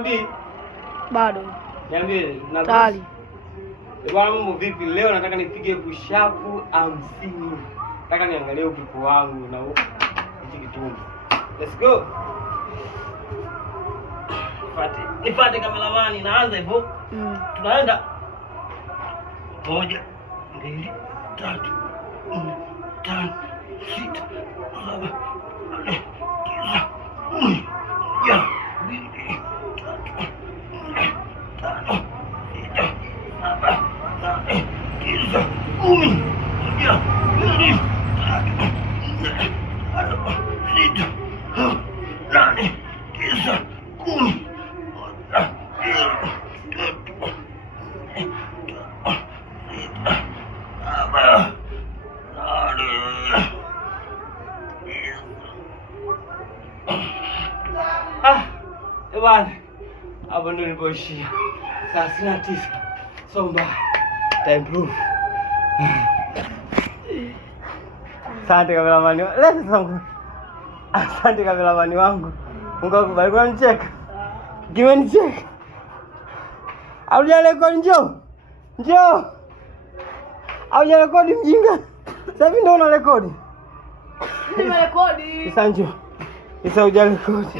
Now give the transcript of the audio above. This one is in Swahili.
12? Bado. Niambie na tayari. Bwana mambo vipi? Leo nataka nipige push up 50. Nataka niangalie upepo wangu na hichi kitumbo. Let's go. Nipate kameramani, naanza hivyo. Tunaenda. 1 2 3 4 5 6 7 8 9 bwana, hapo ndo nilipoishia. Saa 9 somba time proof. Asante kameramani. Leta zangu. Asante kameramani wangu. Mungu akubariki. Kwa nicheka. Kimenicheka. Auja rekodi njoo. Njoo. Auja rekodi mjinga. Sasa hivi ndio una rekodi. Mimi rekodi. Sasa njoo. Sasa uja rekodi.